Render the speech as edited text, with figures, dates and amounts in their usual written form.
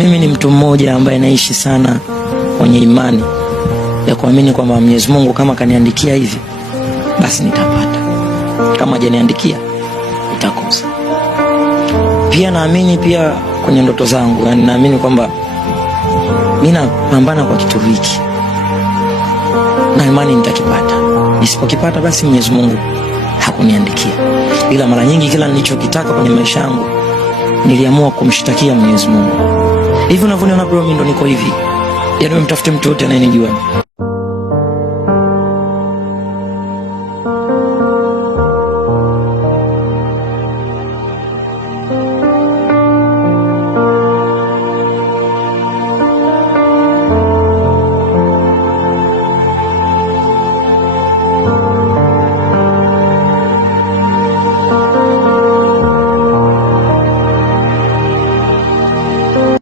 Mimi ni mtu mmoja ambaye naishi sana kwenye imani ya kuamini kwamba Mwenyezi Mungu kama kaniandikia hivi basi nitapata, kama hajaniandikia nitakosa. Pia naamini pia kwenye ndoto zangu, yani naamini kwamba mimi napambana kwa kitu hiki na imani nitakipata. Nisipokipata basi Mwenyezi Mungu hakuniandikia. Ila mara nyingi kila nilichokitaka kwenye maisha yangu niliamua kumshtakia Mwenyezi Mungu. Hivi unavyoniona bro, mimi ndo niko hivi. Yaani mtafute mtu yote anayenijua.